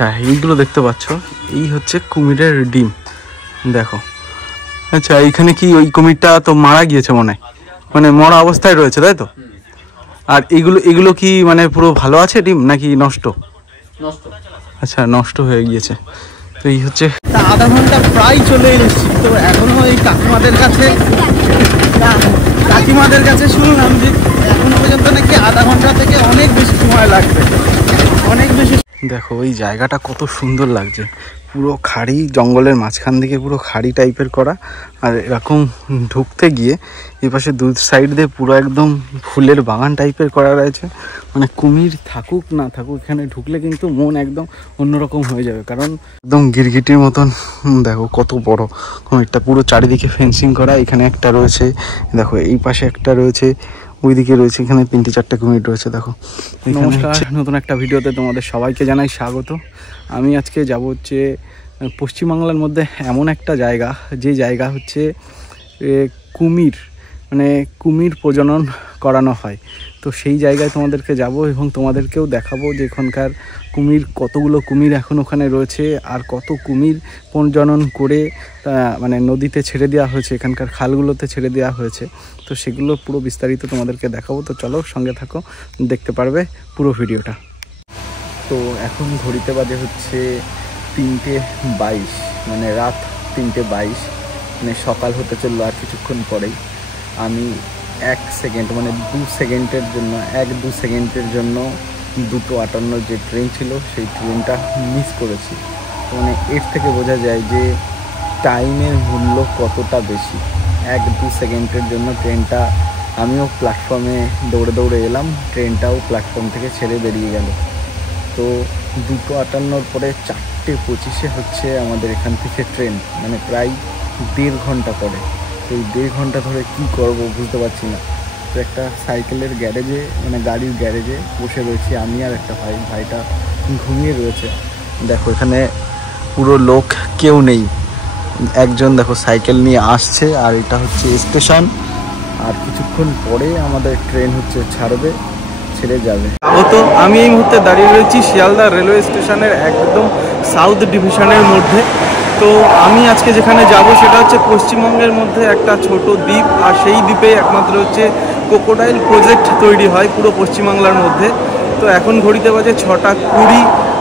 আচ্ছা, এইগুলো দেখতে পাচ্ছ, এই হচ্ছে কুমিরের ডিম। দেখো, আচ্ছা এইখানে কি ওই কুমিরটা তো মারা গিয়েছে মনে হয়, মানে মরা অবস্থায় রয়েছে, তাই তো? আর এগুলো কি মানে পুরো ভালো আছে ডিম নাকি নষ্ট? আচ্ছা, নষ্ট হয়ে গিয়েছে। তো এই হচ্ছে, আধা ঘন্টা প্রায় চলে এসেছি, তো এখনো এই কাকিমাদের কাছে শুনলাম যে এখনো পর্যন্ত নাকি আধা ঘন্টা থেকে অনেক বেশি সময় লাগবে, অনেক বেশি। দেখো ওই জায়গাটা কত সুন্দর লাগছে, পুরো খাড়ি, জঙ্গলের মাঝখান থেকে পুরো খাড়ি টাইপের করা। আর এরকম ঢুকতে গিয়ে এই পাশে দু সাইড দিয়ে পুরো একদম ফুলের বাগান টাইপের করা রয়েছে। মানে কুমির থাকুক না থাকুক, এখানে ঢুকলে কিন্তু মন একদম অন্যরকম হয়ে যাবে, কারণ একদম গিরগিটির মতন। দেখো কত বড় কুমিরটা, পুরো চারিদিকে ফেন্সিং করা। এখানে একটা রয়েছে, দেখো এই পাশে একটা রয়েছে, ওইদিকে রয়েছে, এখানে 3-4টে কুমির রয়েছে। দেখো, নমস্কার, নতুন একটা ভিডিওতে তোমাদের সবাইকে জানাই স্বাগত। আমি আজকে যাব হচ্ছে পশ্চিমবাংলার মধ্যে এমন একটা জায়গা, যে জায়গা হচ্ছে কুমির প্রজনন করানো হয়। তো সেই জায়গায় তোমাদেরকে যাব এবং তোমাদেরকেও দেখাবো যে এখানকার কতগুলো কুমির এখন ওখানে রয়েছে, আর কত কুমির প্রজনন করে মানে নদীতে ছেড়ে দেওয়া হয়েছে, এখানকার খালগুলোতে ছেড়ে দেওয়া হয়েছে। তো সেগুলো পুরো বিস্তারিত তোমাদেরকে দেখাবো। তো চলো সঙ্গে থাকো, দেখতে পারবে পুরো ভিডিওটা। তো এখন ঘড়িতে বাজে হচ্ছে 3:22, মানে রাত 3:22, মানে সকাল হতে চললো আর কিছুক্ষণ পরেই। আমি 1 সেকেন্ড, মানে 2 সেকেন্ডের জন্য 2:58 যে ট্রেন ছিল সেই ট্রেনটা মিস করেছি। মানে এর থেকে বোঝা যায় যে টাইমের মূল্য কতটা বেশি। 1-2 সেকেন্ডের জন্য ট্রেনটা, আমিও প্ল্যাটফর্মে দৌড়ে এলাম, ট্রেনটাও প্ল্যাটফর্ম থেকে ছেড়ে বেরিয়ে গেল। তো 2:58 পরে 4:25 হচ্ছে আমাদের এখান থেকে ট্রেন, মানে প্রায় 1.5 ঘন্টা পরে। তো এই 1.5 ঘন্টা ধরে কি করব বুঝতে পারছি না। তো একটা সাইকেলের গ্যারেজে, মানে গাড়ির গ্যারেজে বসে রয়েছি আমি আর একটা ভাইটা ঘুমিয়ে রয়েছে। দেখো এখানে পুরো লোক কেউ নেই, একজন দেখো সাইকেল নিয়ে আসছে, আর এটা হচ্ছে স্টেশন। আর কিছুক্ষণ পরে আমাদের ট্রেন হচ্ছে ছেড়ে যাবে। তো আমি এই মুহূর্তে দাঁড়িয়ে রয়েছি শিয়ালদা রেলওয়ে স্টেশনের একদম সাউথ ডিভিশনের মধ্যে। তো আমি আজকে যেখানে যাব সেটা হচ্ছে পশ্চিমবঙ্গের মধ্যে একটা ছোট দ্বীপ, আর সেই দ্বীপে একমাত্র হচ্ছে ক্রোকোডাইল প্রজেক্ট তৈরি হয় পুরো পশ্চিমবাংলার মধ্যে। তো এখন ঘড়িতে বাজে 6:20,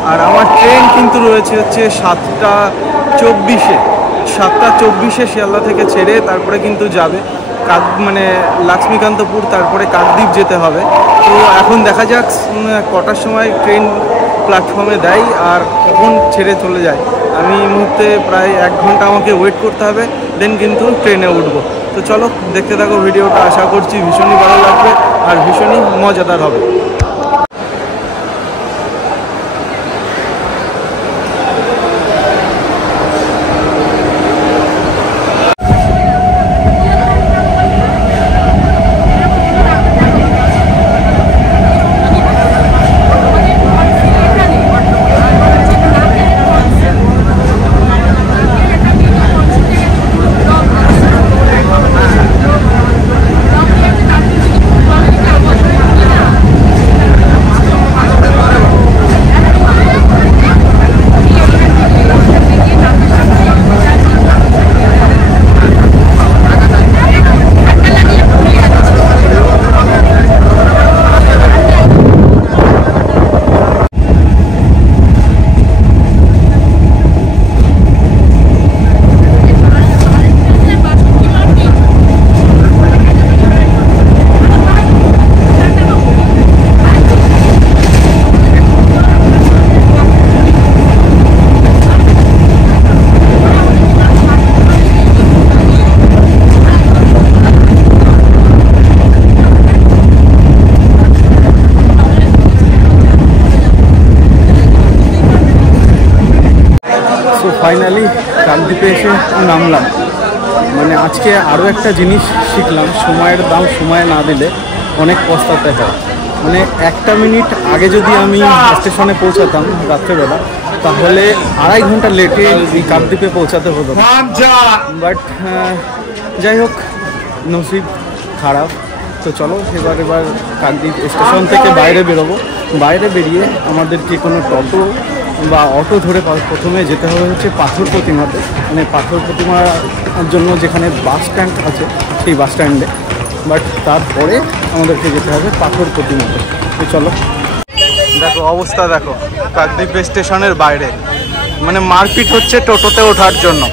আর আমার ট্রেন কিন্তু রয়েছে হচ্ছে 7:24 শিয়ালদা থেকে ছেড়ে তারপরে কিন্তু যাবে মানে লক্ষ্মীকান্তপুর, তারপরে কাকদ্বীপ যেতে হবে। তো এখন দেখা যাক কটার সময় ট্রেন প্ল্যাটফর্মে দেয় আর কখন ছেড়ে চলে যায়। আমি এই মুহূর্তে প্রায় 1 ঘন্টা আমাকে ওয়েট করতে হবে, দেন কিন্তু ট্রেনে উঠবো। তো চলো দেখতে থাকো ভিডিওটা, আশা করছি ভীষণই ভালো লাগবে আর ভীষণই মজাদার হবে। ফাইনালি কাকদ্বীপে এসে নামলাম। মানে আজকে আরও একটা জিনিস শিখলাম, সময়ের দাম সময় না দিলে অনেক পস্তাতে হয়। মানে 1 মিনিট আগে যদি আমি স্টেশনে পৌঁছাতাম রাত্রেবেলা, তাহলে 2.5 ঘন্টা লেটে এই কাকদ্বীপে পৌঁছাতে হতো। বাট যাই হোক, নসিব খারাপ। তো চলো এবার কাকদ্বীপ স্টেশন থেকে বাইরে বেরোবো। বাইরে বেরিয়ে আমাদেরকে কোনো টোটো বা অটো ধরে প্রথমে যেতে হবে হচ্ছে পাথর প্রতিমাতে, মানে পাথর প্রতিমার জন্য যেখানে বাস স্ট্যান্ড আছে সেই বাস স্ট্যান্ডে, বাট তারপরে আমাদেরকে যেতে হবে পাথর প্রতিমাতে। তো চলো। দেখো অবস্থা, দেখো কাকদ্বীপ স্টেশনের বাইরে মানে মারপিট হচ্ছে টোটোতে ওঠার জন্য।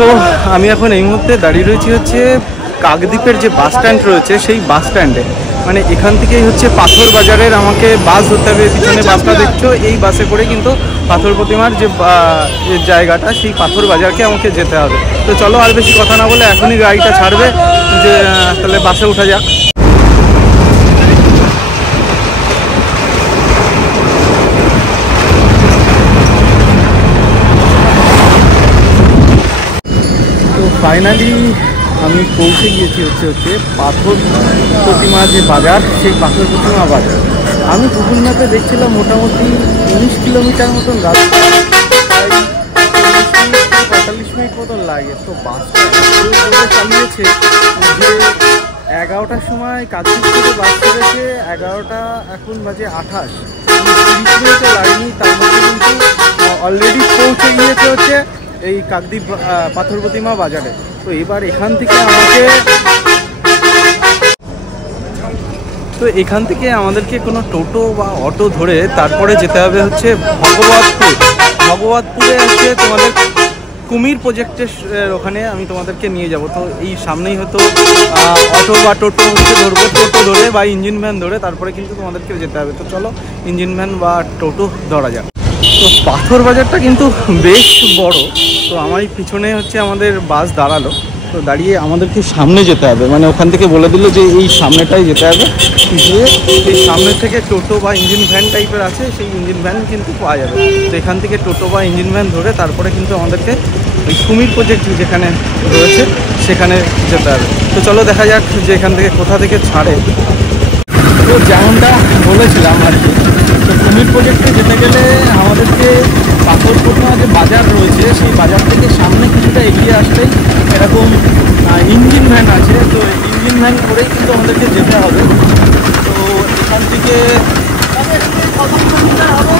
তো আমি এখন এই মুহূর্তে দাঁড়িয়ে রয়েছি হচ্ছে কাকদ্বীপের যে বাস স্ট্যান্ড রয়েছে সেই বাস স্ট্যান্ডে, মানে এখান থেকেই হচ্ছে পাথর বাজারের আমাকে বাস ধরতে হবে। পিছনে বাসটা দেখছো, এই বাসে করে কিন্তু পাথর প্রতিমার যে জায়গাটা সেই পাথর বাজারকে আমাকে যেতে হবে। তো চলো আর বেশি কথা না বলে এখনই গাড়িটা ছাড়বে, যে তাহলে বাসে ওঠা যাক। তো ফাইনালি আমি পৌঁছে গিয়েছি হচ্ছে পাথর প্রতিমা যে বাজার, সেই পাথর প্রতিমা বাজার। আমি গুগল ম্যাপে দেখছিলাম মোটামুটি 19 কিলোমিটার মতন রাস্তা, প্রায় 45 মিনিট মতন লাগে। তো বাসটা চালিয়েছে যে 11টার সময় কাকদ্বীপ থেকে বাস ছেড়েছে, 11টা এখন বাজে 28, 30 মিনিটও লাগেনি। তার মধ্যে কিন্তু অলরেডি পৌঁছে গিয়েছে হচ্ছে এই কাকদ্বীপ পাথর প্রতিমা বাজারে। তো এবার এখান থেকে আমাদেরকে কোনো টোটো বা অটো ধরে তারপরে যেতে হবে হচ্ছে ভগবতপুরে হচ্ছে তোমাদের কুমির প্রজেক্টের ওখানে আমি তোমাদেরকে নিয়ে যাব। তো এই সামনেই হয়তো অটো বা টোটো হচ্ছে ধরবো, টোটো ধরে বা ইঞ্জিন ভ্যান ধরে তারপরে কিন্তু তোমাদেরকে যেতে হবে। তো চলো ইঞ্জিন ভ্যান বা টোটো ধরা যাক। তো পাথর বাজারটা কিন্তু বেশ বড়। তো আমার পিছনে হচ্ছে আমাদের বাস দাঁড়ালো, তো দাঁড়িয়ে আমাদেরকে সামনে যেতে হবে, মানে ওখান থেকে বলে দিল যে এই সামনেটাই যেতে হবে, গিয়ে এই সামনে থেকে টোটো বা ইঞ্জিন ভ্যান টাইপের আছে সেই ইঞ্জিন ভ্যান কিন্তু পাওয়া যাবে। তো এখান থেকে টোটো বা ইঞ্জিন ভ্যান ধরে তারপরে কিন্তু আমাদেরকে ওই কুমির প্রজেক্ট যেখানে রয়েছে সেখানে যেতে হবে। তো চলো দেখা যাক যে এখান থেকে কোথা থেকে ছাড়ে। তো যেমনটা বলেছিলাম আর কি, তো কুমির প্রজেক্টে যেতে গেলে আমাদেরকে পাথর প্রতিমা যে বাজার রয়েছে সেই বাজার থেকে সামনে কিছুটা এগিয়ে আসলেই এরকম ইঞ্জিন ভ্যান আছে। তো ইঞ্জিন ভ্যান করেই কিন্তু আমাদেরকে যেতে হবে। তো এখান থেকে কত কিলোমিটার হবে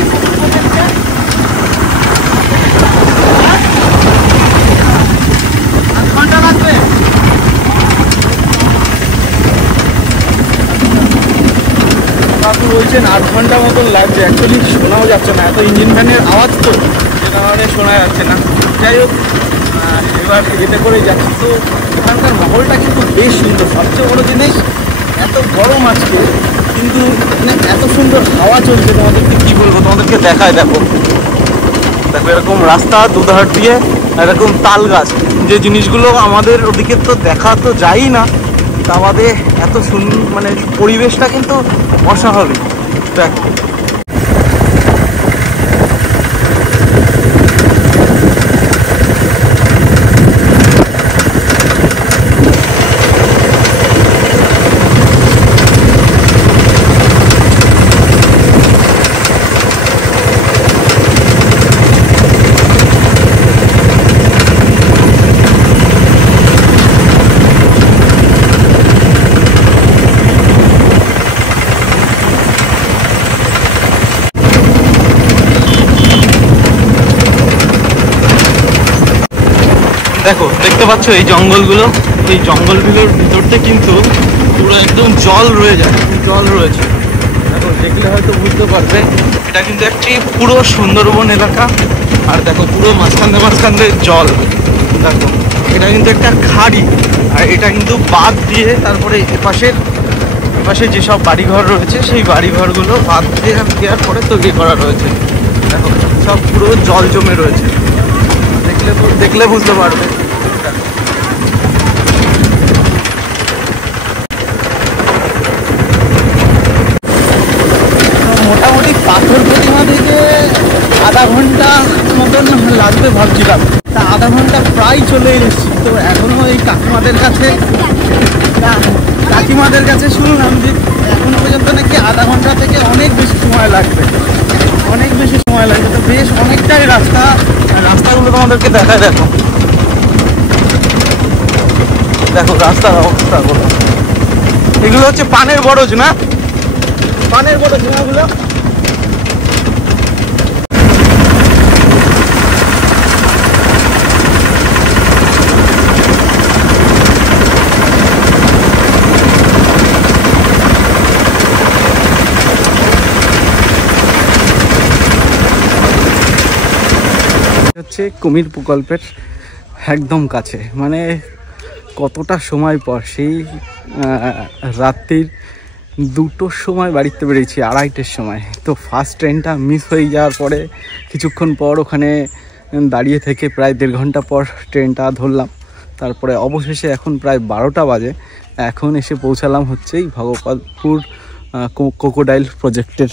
আধ ঘন্টা লাগবে। কাকু বলছেন আধ ঘন্টা মতন লাগবে, অ্যাকচুয়ালি শোনাও যাচ্ছে না, এত ইঞ্জিন ভ্যানের আওয়াজ তো যে কারণে শোনা যাচ্ছে না। যাই হোক, এবার যেতে করেই যাচ্ছি। তো এখানকার মহলটা কিন্তু বেশ সুন্দর। সবচেয়ে বড় জিনিস, এত গরম আজকে কিন্তু এত সুন্দর হাওয়া চলছে, তোমাদেরকে কী বলবো, তোমাদেরকে দেখায়। দেখো দেখো এরকম রাস্তা দুধার দিয়ে এরকম তাল গাছ, যে জিনিসগুলো আমাদের ওদিকে তো দেখা তো যায়ই না, তা বাদে এত সুন্দর, মানে পরিবেশটা কিন্তু অস্বাভাবিক। দেখো দেখো, দেখতে পাচ্ছ এই জঙ্গলগুলো, এই জঙ্গলগুলোর ভিতরতে কিন্তু পুরো একদম জল রয়ে যায়, জল রয়েছে। দেখো দেখলে হয়তো বুঝতে পারবে, এটা কিন্তু একটি পুরো সুন্দরবন এলাকা। আর দেখো পুরো মাঝখানে জল। দেখো এটা কিন্তু একটা খাড়ি, আর এটা কিন্তু বাঁধ দিয়ে তারপরে এপাশে যেসব বাড়িঘর রয়েছে সেই বাড়িঘরগুলো বাঁধ দিয়ে দেওয়ার পরে তৈরি করা রয়েছে। দেখো সব পুরো জল জমে রয়েছে, দেখলে বুঝতে পারবে। মোটামুটি পাথর প্রতিমা থেকে আধা ঘন্টা মতন লাগবে ভাবছিলাম, তা আধা ঘন্টা প্রায় চলে এসেছি। তো এখনও এই কাকিমাদের কাছে শুনলাম যে এখনো পর্যন্ত নাকি আধা ঘন্টা থেকে অনেক বেশি সময় লাগবে। তো বেশ অনেকটাই রাস্তাগুলো তোমাদেরকে দেখায়। দেখো রাস্তার অবস্থাগুলো, এগুলো হচ্ছে পানের বরজ না? পানের বরজ না ওগুলো? হচ্ছে কুমির প্রকল্পের একদম কাছে, মানে কতটা সময় পর সেই রাত্রির 2টোর সময় বাড়িতে বেরিয়েছি, 2:30-এর সময়। তো ফার্স্ট ট্রেনটা মিস হয়ে যাওয়ার পরে কিছুক্ষণ পর ওখানে দাঁড়িয়ে থেকে প্রায় 1.5 ঘন্টা পর ট্রেনটা ধরলাম। তারপরে অবশেষে এখন প্রায় 12টা বাজে, এখন এসে পৌঁছালাম হচ্ছে এই ভগবতপুর ক্রোকোডাইল প্রজেক্টের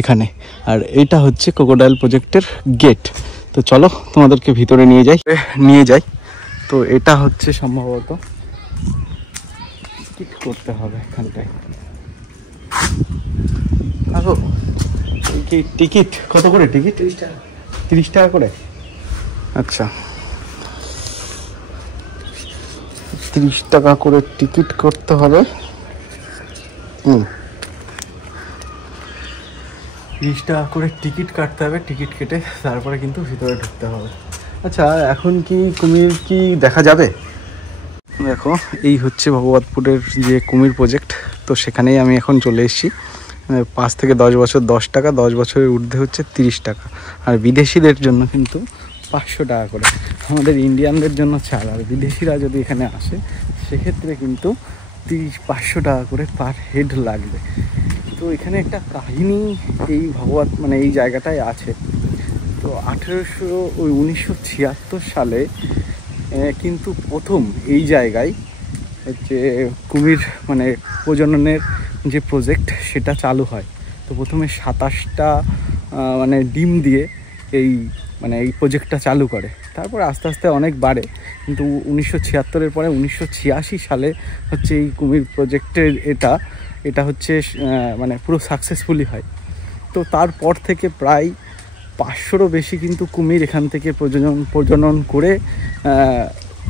এখানে। আর এটা হচ্ছে ক্রোকোডাইল প্রজেক্টের গেট। তো চলো তোমাদেরকে ভিতরে নিয়ে যাই। তো এটা হচ্ছে সম্ভবত টিকিট করতে হবে এখানটায়। টিকিট কত করে? টিকিট 30 টাকা করে। আচ্ছা, 30 টাকা করে টিকিট করতে হবে। 30 টাকা করে টিকিট কাটতে হবে। টিকিট কেটে তারপরে কিন্তু ভিতরে ঢুকতে হবে। আচ্ছা, এখন কি কুমির কি দেখা যাবে? দেখো, এই হচ্ছে ভগবতপুরের যে কুমির প্রজেক্ট। তো সেখানেই আমি এখন চলে এসেছি। 5 থেকে 10 বছর 10 টাকা, 10 বছরের ঊর্ধ্বে হচ্ছে 30 টাকা। আর বিদেশিদের জন্য কিন্তু 500 টাকা করে। আমাদের ইন্ডিয়ানদের জন্য ছাড়, আর বিদেশিরা যদি এখানে আসে সেক্ষেত্রে কিন্তু 500 টাকা করে পার হেড লাগবে। তো এখানে একটা কাহিনী এই মানে এই জায়গাটায় আছে। তো 1976 সালে কিন্তু প্রথম এই জায়গায় হচ্ছে কুমির মানে প্রজননের যে প্রজেক্ট সেটা চালু হয়। তো প্রথমে 27টা মানে ডিম দিয়ে এই প্রজেক্টটা চালু করে। তারপরে আস্তে আস্তে অনেক বাড়ে, কিন্তু 1976-এর পরে 1986 সালে হচ্ছে এই কুমির প্রজেক্টের এটা হচ্ছে মানে পুরো সাকসেসফুলি হয়। তো তারপর থেকে প্রায় 500-রও বেশি কিন্তু কুমির এখান থেকে প্রজনন করে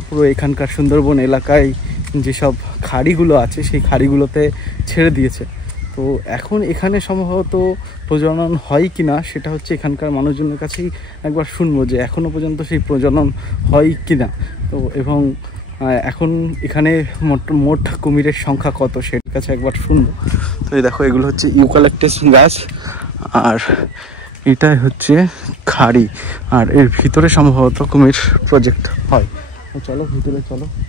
পুরো এখানকার সুন্দরবন এলাকায় যেসব খাড়িগুলো আছে সেই খাড়িগুলোতে ছেড়ে দিয়েছে। তো এখন এখানে সম্ভবত প্রজনন হয় কি না সেটা হচ্ছে এখানকার মানুষজনের কাছেই একবার শুনবো যে এখনও পর্যন্ত সেই প্রজনন হয় কি না। তো এবং এখন এখানে মোট কুমিরের সংখ্যা কত সেটার কাছে একবার শুনবো। তো এই দেখো, এগুলো হচ্ছে ইউক্যালিপটাস গাছ, আর এটাই হচ্ছে খাড়ি, আর এর ভিতরে সম্ভবত কুমির প্রজেক্ট হয়। তো চলো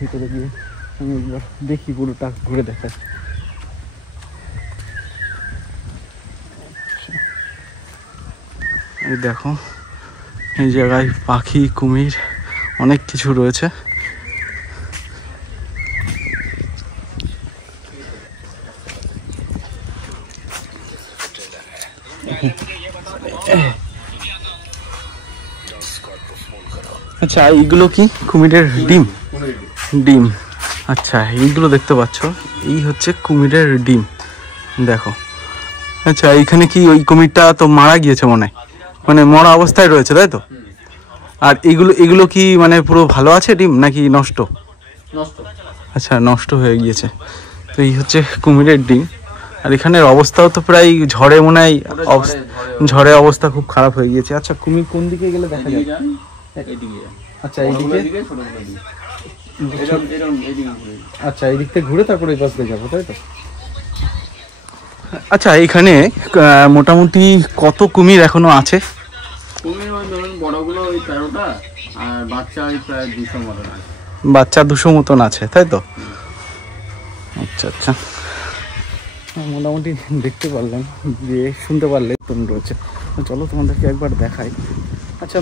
ভিতরে গিয়ে আমি একবার দেখি, পুরোটা ঘুরে দেখাই। এই দেখো, এই জায়গায় পাখি, কুমির অনেক কিছু রয়েছে। আচ্ছা, এইগুলো কি কুমিরের ডিম? আচ্ছা, এইগুলো দেখতে পাচ্ছ, এই হচ্ছে কুমিরের ডিম। দেখো, আচ্ছা, এইখানে কি ওই কুমিরটা তো মারা গিয়েছে মনে হয়, মানে মরা অবস্থায় রয়েছে, তাই তো? আর এগুলো কি মানে পুরো ভালো আছে ডিম নাকি নষ্ট? আচ্ছা, নষ্ট হয়ে গিয়েছে। তো এই হচ্ছে কুমিরের ডিম। আর এখানের অবস্থাও তো প্রায় ঝড়ে মনে হয়, ঝড়ে অবস্থা খুব খারাপ হয়ে গিয়েছে। আচ্ছা, কুমির কোন দিকে গেলে দেখা যায়? আচ্ছা, এইদিকে। আচ্ছা, এই দিক থেকে ঘুরে তারপরে এই পাশ দিয়ে যাবো, তাই তো? আচ্ছা, এখানে মোটামুটি কত কুমির এখনো আছে? কুমির ধরুন বড়গুলো ওই 13টা, আর বাচ্চা ওই প্রায় 200 মতন আছে। বাচ্চা 200 মতন আছে, তাই তো? আচ্ছা আচ্ছা, মোটামুটি দেখতে পারলাম, যে শুনতে পারলে তুমি রয়েছে। চলো তোমাদেরকে একবার দেখাই। আচ্ছা,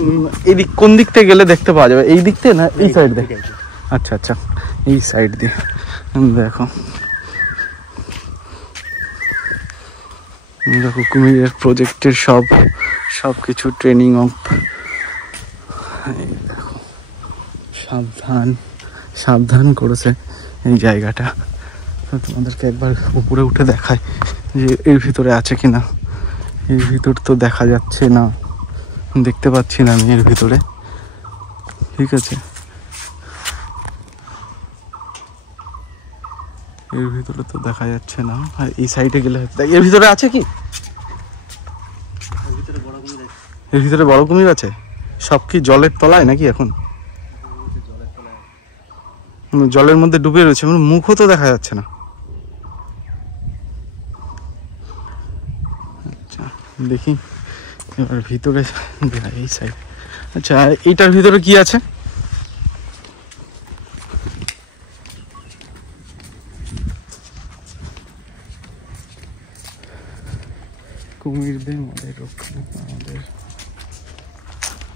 এই দিক কোন দিক থেকে গেলে দেখতে পাওয়া যাবে? এই দিক থেকে না এই সাইড থেকে? আচ্ছা আচ্ছা, এই সাইড দিয়ে। দেখো কুমিরের প্রজেক্টের সব কিছু ট্রেনিং অফ। দেখো, সাবধান করেছে এই জায়গাটা। তোমাদেরকে একবার উপরে উঠে দেখায় যে এর ভিতরে আছে কিনা। এর ভিতর তো দেখা যাচ্ছে না, দেখতে পাচ্ছি না আমি এর ভিতরে, ঠিক আছে? এর ভিতরে তো দেখা যাচ্ছে না, আর এই সাইডে গেলে এর ভিতরে আছে কি? এর ভিতরে বড় কুমির আছে? সব কি জলের তলায় নাকি এখন? জলের মধ্যে ডুবে রয়েছে, মানে মুখও তো দেখা যাচ্ছে না। আচ্ছা দেখি এবার ভিতরে, এই সাইড। আচ্ছা এইটার ভিতরে কি আছে? কুমিরদের মধ্যে রক্ষা আমাদের।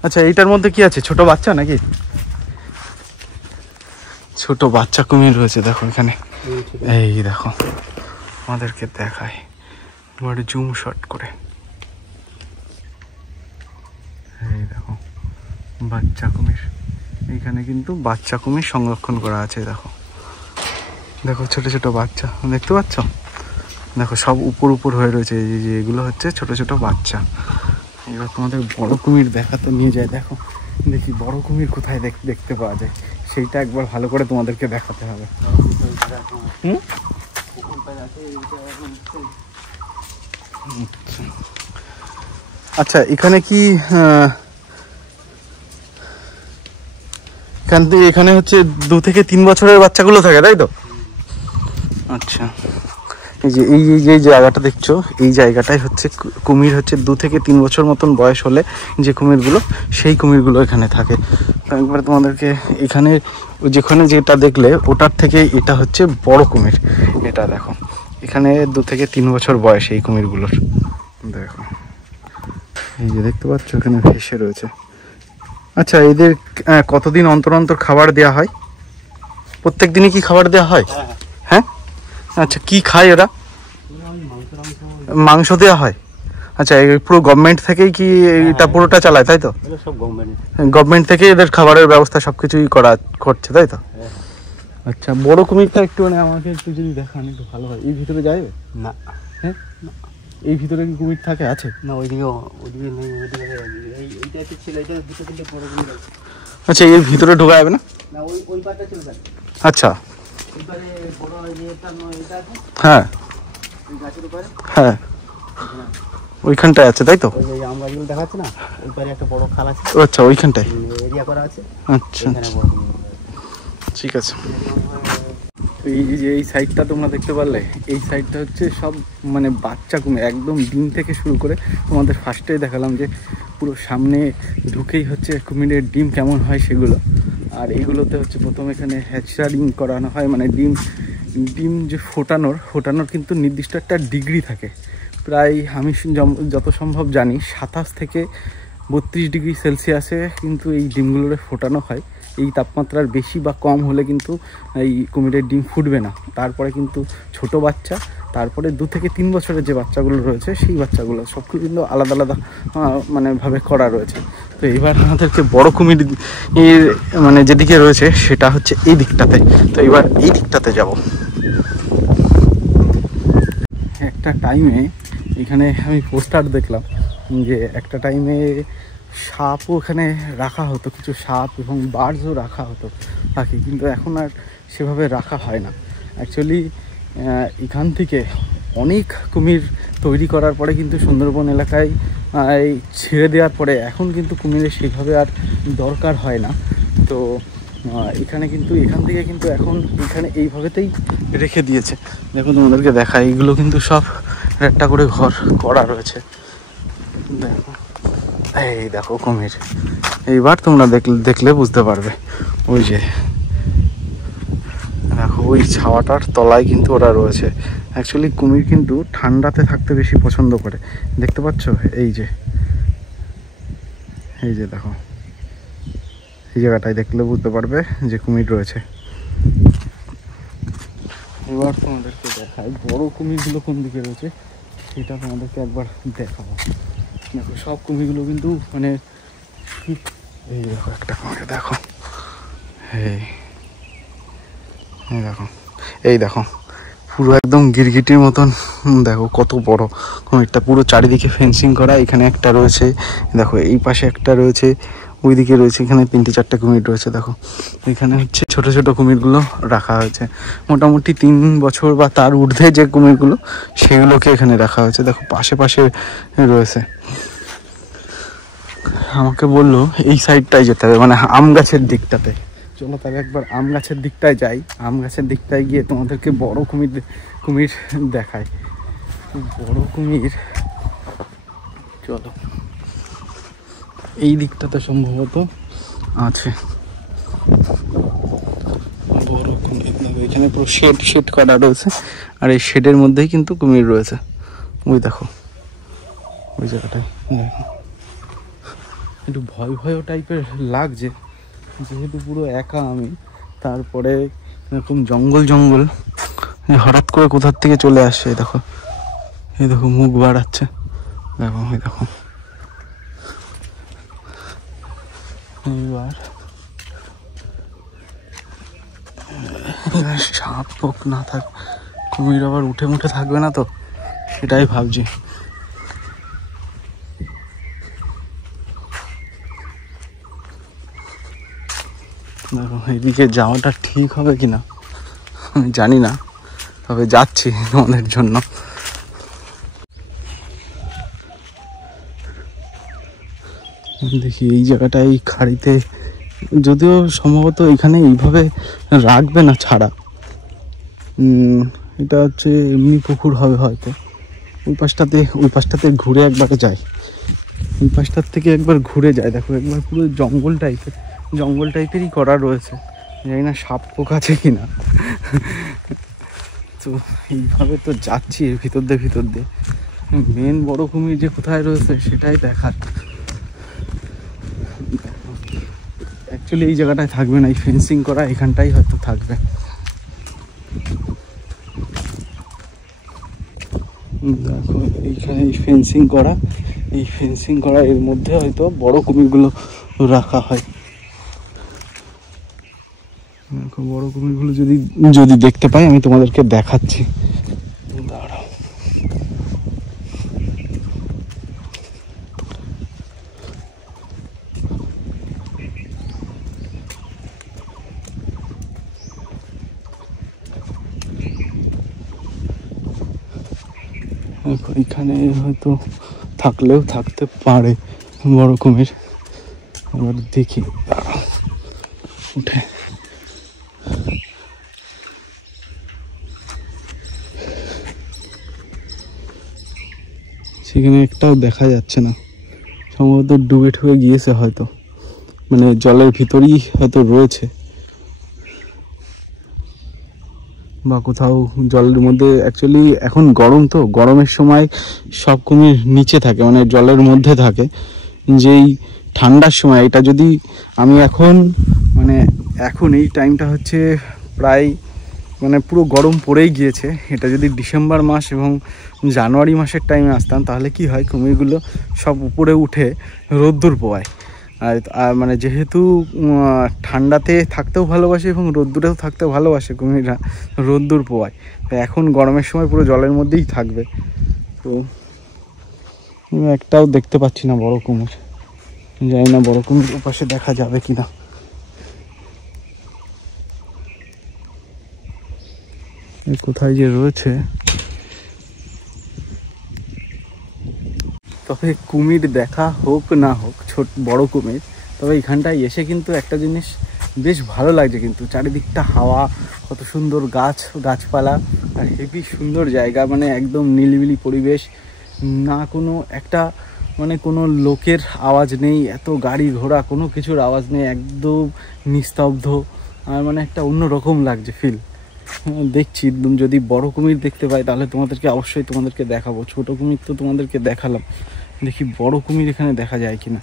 আচ্ছা এইটার মধ্যে কি আছে? ছোট বাচ্চা নাকি? ছোট বাচ্চা কুমির রয়েছে দেখো এখানে। এই দেখো আমাদেরকে দেখায় এবার জুম শট করে। এই দেখো বাচ্চা কুমির, এইখানে কিন্তু বাচ্চা কুমির সংরক্ষণ করা আছে। দেখো দেখো ছোট ছোট বাচ্চা দেখতে পাচ্ছ? দেখো সব উপর উপর হয়ে রয়েছে, এই যে এগুলো হচ্ছে ছোট ছোট বাচ্চা। এবার তোমাদের বড় কুমির দেখাতে নিয়ে যায়। দেখো দেখি বড় কুমির কোথায় দেখতে পাওয়া যায়, সেইটা একবার ভালো করে তোমাদেরকে দেখাতে হবে। আচ্ছা এখানে কি এখানে হচ্ছে 2 থেকে 3 বছরের বাচ্চাগুলো থাকে তাই তো? আচ্ছা এই যে এই জায়গাটা দেখছো, এই জায়গাটাই হচ্ছে কুমির হচ্ছে 2 থেকে 3 বছর মতন বয়স হলে যে কুমিরগুলো, সেই কুমিরগুলো এখানে থাকে। একবার তোমাদেরকে এখানে যেখানে যেটা দেখলে ওটার থেকে এটা হচ্ছে বড় কুমির। এটা দেখো এখানে 2 থেকে 3 বছর বয়স এই কুমিরগুলোর। দেখো এই যে দেখতে পাচ্ছ এখানে ভেসে রয়েছে। আচ্ছা এদের কতদিন অন্তর অন্তর খাবার দেওয়া হয়? প্রত্যেক দিনই কি খাবার দেওয়া হয়? হ্যাঁ আচ্ছা কি খায় এরা? মাংস দেওয়া হয়। আচ্ছা এই পুরো গভর্নমেন্ট থেকেই কি এটা পুরোটা চালায় তাই তো? গভর্নমেন্ট থেকে এদের খাবারের ব্যবস্থা সবকিছুই করছে তাই তো? আচ্ছা বড় কুমিরটা একটু মানে আমাকে একটু যদি দেখান একটু ভালো হয়। এই ভিতরে যাবে না? হ্যাঁ এই ভিতরে কি কুমির থাকে? আছে না? ওইদিকে নেই, এইটা ছিল, এটা দুটো তিনটে বড় কুমির আছে। আচ্ছা এর ভিতরে ঢোকা যাবে না? না ওই পাটটা চলে যাবে। আচ্ছা এইবারে বড় এটা আছে হ্যাঁ এই গাছের উপরে হ্যাঁ ওইখানটায় আছে তাই তো? ওই যে আম গাছগুলো দেখাচ্ছে না, ওই পারে একটা বড় খাল আছে। আচ্ছা ওইখানটায় এরিয়া করা আছে। আচ্ছা ঠিক আছে। এই যে এই সাইডটা তোমরা দেখতে পারলে, এই সাইডটা হচ্ছে সব মানে বাচ্চা কুমির, একদম ডিম থেকে শুরু করে তোমাদের ফার্স্টেই দেখালাম যে পুরো সামনে ঢুকেই হচ্ছে কুমিরের ডিম কেমন হয় সেগুলো। আর এইগুলোতে হচ্ছে প্রথম এখানে হ্যাচারিং করানো হয়, মানে ডিম যে ফোটানোর কিন্তু নির্দিষ্ট একটা ডিগ্রি থাকে। প্রায় আমি যত সম্ভব জানি 27 থেকে 32 ডিগ্রি সেলসিয়াসে কিন্তু এই ডিমগুলোরে ফোটানো হয়। এই তাপমাত্রার বেশি বা কম হলে কিন্তু এই কুমিরের ডিম ফুটবে না। তারপরে কিন্তু ছোট বাচ্চা, তারপরে 2 থেকে 3 বছরের যে বাচ্চাগুলো রয়েছে সেই বাচ্চাগুলো সব কিন্তু আলাদা আলাদা মানে ভাবে করা রয়েছে। তো এবার আমাদেরকে বড় কুমির মানে যেদিকে রয়েছে সেটা হচ্ছে এই দিকটাতে। তো এবার এই দিকটাতে যাব। একটা টাইমে এখানে আমি পোস্টার দেখলাম যে একটা টাইমে সাপও এখানে রাখা হতো, কিছু সাপ এবং বার্ডসও রাখা হতো পাখি, কিন্তু এখন আর সেভাবে রাখা হয় না। অ্যাকচুয়ালি এখান থেকে অনেক কুমির তৈরি করার পরে কিন্তু সুন্দরবন এলাকায় ছেড়ে দেওয়ার পরে এখন কিন্তু কুমিরের সেইভাবে আর দরকার হয় না। তো এখানে কিন্তু এখান থেকে কিন্তু এখন এখানে এইভাবেতেই রেখে দিয়েছে। দেখো তোমাদেরকে দেখায়, এইগুলো কিন্তু সব একটা করে ঘর করা রয়েছে। দেখো এই দেখো কুমির, এইবার তোমরা দেখলে বুঝতে পারবে। ওই যে দেখো ওই ছাওয়াটার তলায় কিন্তু ওরা রয়েছে। অ্যাকচুয়ালি কুমির কিন্তু ঠান্ডাতে থাকতে বেশি পছন্দ করে। দেখতে পাচ্ছ এই যে দেখো এই জায়গাটায় দেখলে বুঝতে পারবে যে কুমির রয়েছে। এবার তোমাদেরকে দেখাই বড় কুমিরগুলো কোন দিকে রয়েছে, সেটা তোমাদেরকে একবার দেখাবো। দেখো সব কুমিরগুলো কিন্তু মানে এই দেখো একটা কুমির দেখো, এই দেখো পুরো একদম গিরগিটির মতন। দেখো কত বড় কুমিরটা, পুরো চারিদিকে ফেন্সিং করা। এখানে একটা রয়েছে, দেখো এই পাশে একটা রয়েছে, ওইদিকে রয়েছে, এখানে 3-4টে কুমির রয়েছে। দেখো এখানে হচ্ছে ছোট ছোট কুমিরগুলো রাখা হয়েছে, মোটামুটি 3 বছর বা তার ঊর্ধ্বে যে কুমিরগুলো সেগুলোকে এখানে রাখা হয়েছে। দেখো পাশে পাশে রয়েছে। আমাকে বললো এই সাইডটায় যেতে হবে, মানে আম গাছের দিকটাতে। চলো তাহলে একবার আম গাছের দিকটায় যাই। আম গাছের দিকটায় গিয়ে তোমাদেরকে বড় কুমির দেখায়। বড় কুমির, চলো এই দিকটাতে সম্ভবত আছে বড় কুমির। এখানে পুরো শেড করা রয়েছে, আর এই শেডের মধ্যেই কিন্তু কুমির রয়েছে। ওই দেখো ওই জায়গাটায় দেখো, একটু ভয় ভয় টাইপের লাগছে যেহেতু পুরো একা আমি। তারপরে এরকম জঙ্গল হঠাৎ করে কোথার থেকে চলে আসছে। দেখো এই দেখো মুখ বাড়াচ্ছে, দেখো এই দেখো। এইবার সাপ পোক না থাক, কুমির আবার উঠে মুঠে থাকবে না তো, সেটাই ভাবছি। দেখো এদিকে যাওয়াটা ঠিক হবে কিনা আমি জানি না, তবে যাচ্ছি তোমাদের জন্য। দেখি এই জায়গাটায় খাড়িতে, যদিও সম্ভবত এখানে এইভাবে রাখবে না ছাড়া, এটা হচ্ছে এমনি পুকুর হবে হয়তো। ওই পাশটাতে ঘুরে একবারে যায়, এই পাশটার থেকে একবার ঘুরে যায়। দেখো একবার পুরো জঙ্গল টাইপেরই করা রয়েছে, জানি না সাপ পোক আছে কিনা। তো এইভাবে তো যাচ্ছি এর ভিতর দিয়ে। মেন বড় কুমির যে কোথায় রয়েছে সেটাই দেখার। অ্যাকচুয়ালি এই জায়গাটায় থাকবে না, এই ফেন্সিং করা এখানটাই হয়তো থাকবে। দেখো এইখানে এই ফেন্সিং করা এর মধ্যে হয়তো বড় কুমিরগুলো রাখা হয়। দেখো বড় কুমিরগুলো যদি দেখতে পাই আমি তোমাদেরকে দেখাচ্ছি, দাঁড়াও। এখানে হয়তো থাকলেও থাকতে পারে বড় কুমির। এবার দেখি, দাঁড়াও উঠে। সেখানে একটাও দেখা যাচ্ছে না, সম্ভবত ডুবে ঠুবে গিয়েছে হয়তো, মানে জলের ভিতরেই হয়তো রয়েছে বা কোথাও জলের মধ্যে। অ্যাকচুয়ালি এখন গরম, তো গরমের সময় সব কুমির নিচে থাকে, মানে জলের মধ্যে থাকে। যেই ঠান্ডার সময়, এটা যদি আমি এখন এই টাইমটা হচ্ছে প্রায় মানে পুরো গরম পড়েই গিয়েছে, এটা যদি ডিসেম্বর মাস এবং জানুয়ারি মাসের টাইমে আসতাম তাহলে কি হয়, কুমিরগুলো সব উপরে উঠে রোদ্দুর পোয়ায়। আর মানে যেহেতু ঠান্ডাতে থাকতেও ভালোবাসে এবং রোদ্দুরেও থাকতে ভালোবাসে কুমিররা, রোদ্দুর পোয়ায়। এখন গরমের সময় পুরো জলের মধ্যেই থাকবে। তো একটাও দেখতে পাচ্ছি না বড় কুমির, জানি না বড় কুমির ওপাশে দেখা যাবে কিনা। কোথায় যে রয়েছে। তবে কুমির দেখা হোক না হোক, বড় কুমির, তবে এখানটায় এসে কিন্তু একটা জিনিস বেশ ভালো লাগছে, কিন্তু চারিদিকটা হাওয়া, কত সুন্দর গাছপালা, আর হেভি সুন্দর জায়গা, মানে একদম নিলিবিলি পরিবেশ, না কোনো একটা মানে কোনো লোকের আওয়াজ নেই, এত গাড়ি ঘোড়া কোনো কিছুর আওয়াজ নেই, একদম নিস্তব্ধ, আর মানে একটা অন্যরকম লাগছে ফিল। দেখছি যদি বড় কুমির দেখতে পাই তাহলে অবশ্যই তোমাদেরকে দেখাবো। ছোট কুমির তো তোমাদেরকে দেখালাম, দেখি বড় কুমির এখানে দেখা যায় কিনা।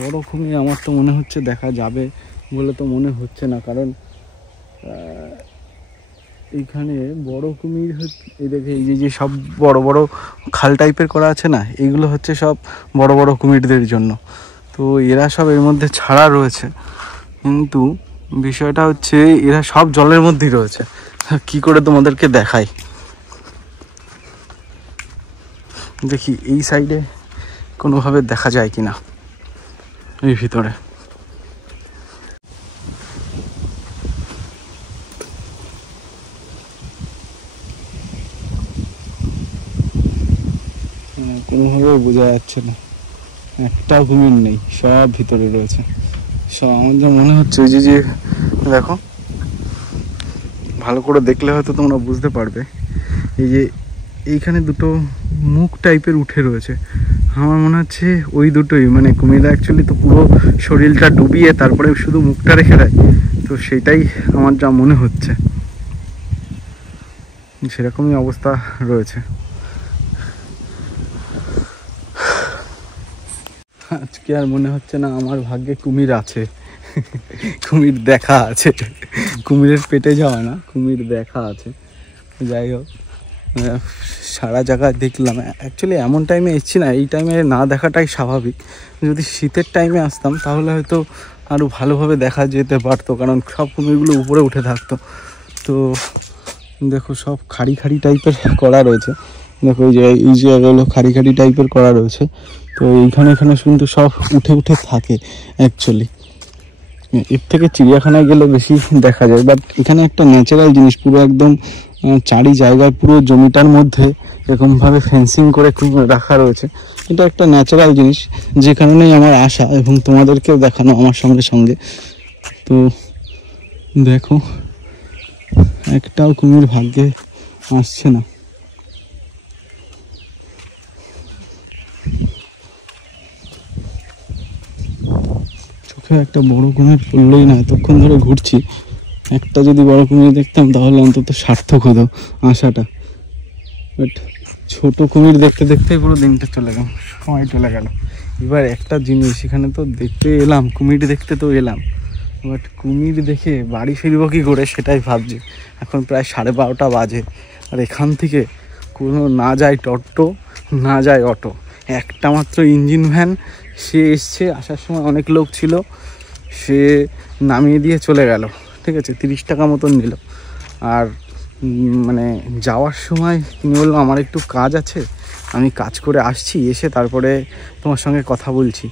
বড় কুমির আমার তো মনে হচ্ছে দেখা যাবে বলে তো মনে হচ্ছে না, কারণ এইখানে বড় কুমির এই দেখে এই যে সব বড় বড় খাল টাইপের করা আছে না, এইগুলো হচ্ছে সব বড় বড় কুমিরদের জন্য। তো এরা সব এর মধ্যে ছাড়া রয়েছে, কিন্তু বিষয়টা হচ্ছে এরা সব জলের মধ্যেই রয়েছে। কি করে তোমাদেরকে দেখাই, দেখি এই সাইডে কোনোভাবে দেখা যায় কিনা এই ভিতরে। কোনোভাবে বোঝা যাচ্ছে না, একটাও কুমির নেই, সব ভিতরে রয়েছে। সব আমার যা মনে হচ্ছে ওই যে দেখো, ভালো করে দেখলে হয়তো তোমরা বুঝতে পারবে, এই যে এইখানে দুটো মুখ টাইপের উঠে রয়েছে, আমার মনে হচ্ছে ওই দুটোই, মানে কুমির অ্যাকচুয়ালি তো পুরো শরীরটা ডুবিয়ে তারপরে শুধু মুখটা রেখে দেয়, তো সেটাই আমার যা মনে হচ্ছে, সেরকমই অবস্থা রয়েছে। আজকে আর মনে হচ্ছে না আমার ভাগ্যে কুমির আছে, কুমির দেখা আছে, কুমিরের পেটে যাওয়া না, কুমির দেখা আছে। যাই হোক, সারা জায়গায় দেখলাম, অ্যাকচুয়ালি এমন টাইমে এসছি না, এই টাইমে না দেখাটাই স্বাভাবিক। যদি শীতের টাইমে আসতাম তাহলে হয়তো আরও ভালোভাবে দেখা যেতে পারতো, কারণ সব কুমিরগুলো উপরে উঠে থাকতো। তো দেখো সব খাড়ি খাড়ি টাইপের করা রয়েছে, দেখো এই জায়গাগুলো খাড়ি খাড়ি টাইপের করা রয়েছে। তো এখানে কিন্তু সব উঠে উঠে থাকে অ্যাকচুয়ালি, এর থেকে চিড়িয়াখানায় গেলে বেশি দেখা যায়। বাট এখানে একটা ন্যাচারাল জিনিস, পুরো একদম চারি জায়গায় পুরো জমিটার মধ্যে এরকমভাবে ফেন্সিং করে রাখা রয়েছে, এটা একটা ন্যাচারাল জিনিস, যে কারণেই আমার আশা এবং তোমাদেরকেও দেখানো আমার সঙ্গে সঙ্গে। তো দেখো একটাও কুমির ভাগ্যে আসছে না। চোখে একটা বড় কুমির পড়লোই না, এতক্ষণ ধরে ঘুরছি, একটা যদি বড় কুমির দেখতাম তাহলে অন্তত সার্থক হতো আশাটা। বাট ছোট কুমির দেখতে দেখতে পুরো দিনটা চলে গেল, সময় চলে গেল। এবার একটা জিনিস, এখানে তো দেখতে এলাম, কুমির দেখতে তো এলাম, বাট কুমির দেখে বাড়ি ফিরবো কী করে সেটাই ভাবছি। এখন প্রায় 12:30 বাজে, আর এখান থেকে কোনো না যায় টোটো, না যায় অটো, একটা মাত্র ইঞ্জিন ভ্যান, সে এসছে, আসার সময় অনেক লোক ছিল, সে নামিয়ে দিয়ে চলে গেল, ঠিক আছে, 30 টাকা মতন নিল। আর মানে যাওয়ার সময় তিনি বললো আমার একটু কাজ আছে, আমি কাজ করে আসছি, এসে তারপরে তোমার সঙ্গে কথা বলছি।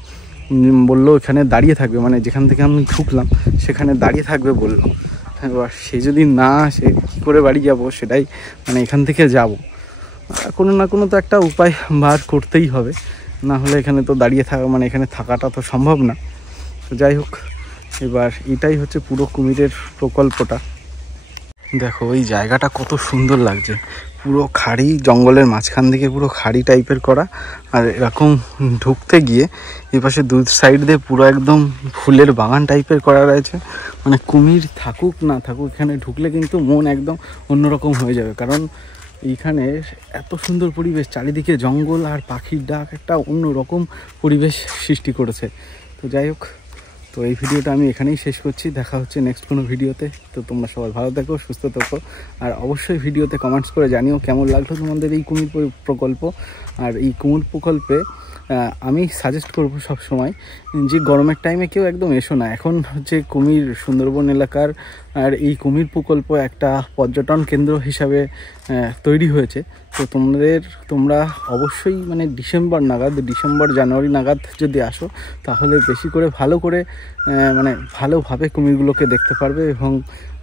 বললো এখানে দাঁড়িয়ে থাকবে, মানে যেখান থেকে আমি ঢুকলাম সেখানে দাঁড়িয়ে থাকবে বললো। এবার সে যদি না আসে কী করে বাড়ি যাব, সেটাই মানে এখান থেকে যাব, কোনো না কোনো তো একটা উপায় বার করতেই হবে, না হলে এখানে তো দাঁড়িয়ে থাকা মানে এখানে থাকাটা তো সম্ভব না। তো যাই হোক, এবার এটাই হচ্ছে পুরো কুমিরের প্রকল্পটা। দেখো ওই জায়গাটা কত সুন্দর লাগছে, পুরো খাড়ি, জঙ্গলের মাঝখান থেকে পুরো খাড়ি টাইপের করা, আর এরকম ঢুকতে গিয়ে এই পাশে দু সাইড দিয়ে পুরো একদম ফুলের বাগান টাইপের করা রয়েছে। মানে কুমির থাকুক না থাকুক, এখানে ঢুকলে কিন্তু মন একদম অন্যরকম হয়ে যাবে, কারণ এইখানে এত সুন্দর পরিবেশ, চারিদিকে জঙ্গল আর পাখির ডাক, একটা অন্যরকম পরিবেশ সৃষ্টি করেছে। তো যাই হোক, তো এই ভিডিওটা আমি এখানেই শেষ করছি, দেখা হচ্ছে নেক্সট কোনো ভিডিওতে। তো তোমরা সবাই ভালো থেকো, সুস্থ থেকো, আর অবশ্যই ভিডিওতে কমেন্টস করে জানিও কেমন লাগলো তোমাদের এই কুমির প্রকল্প। আর এই কুমির প্রকল্পে আমি সাজেস্ট করব সব সময় যে গরমের টাইমে কেউ একদম এসো না। এখন হচ্ছে কুমির সুন্দরবন এলাকার আর এই কুমির প্রকল্প একটা পর্যটন কেন্দ্র হিসাবে তৈরি হয়েছে। তো তোমরা অবশ্যই মানে ডিসেম্বর জানুয়ারি নাগাদ যদি আসো, তাহলে বেশি করে ভালো করে মানে ভালোভাবে কুমিরগুলোকে দেখতে পারবে, এবং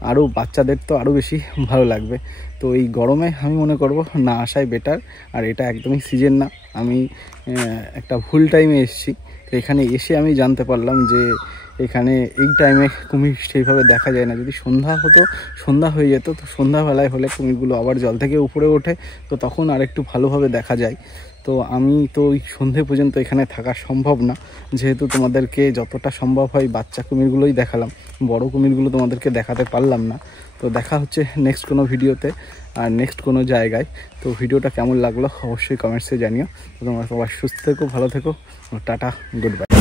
আরও বাচ্চাদের তো আরও বেশি ভালো লাগবে। তো এই গরমে আমি মনে করব না আসাই বেটার, আর এটা একদমই সিজন না। আমি একটা ভুল টাইমে এসেছি, তো এখানে এসে আমি জানতে পারলাম যে এখানে এই টাইমে কুমির সেইভাবে দেখা যায় না। যদি সন্ধ্যা হয়ে যেত, তো সন্ধ্যাবেলায় হলে কুমিরগুলো আবার জল থেকে উপরে ওঠে, তো তখন আরেকটু ভালোভাবে দেখা যায়। তো আমি তো ওই সন্ধে পর্যন্ত এখানে থাকা সম্ভব না, যেহেতু তোমাদেরকে যতটা সম্ভব হয় বাচ্চা কুমিরগুলোই দেখালাম, বড় কুমিরগুলো তোমাদেরকে দেখাতে পারলাম না। তো দেখা হচ্ছে নেক্সট কোনো ভিডিওতে আর নেক্সট কোনো জায়গায়। তো ভিডিওটা কেমন লাগলো অবশ্যই কমেন্টসে জানিও। তো তোমরা সবাই সুস্থ থেকো, ভালো থেকো, টাটা, গুড বাই।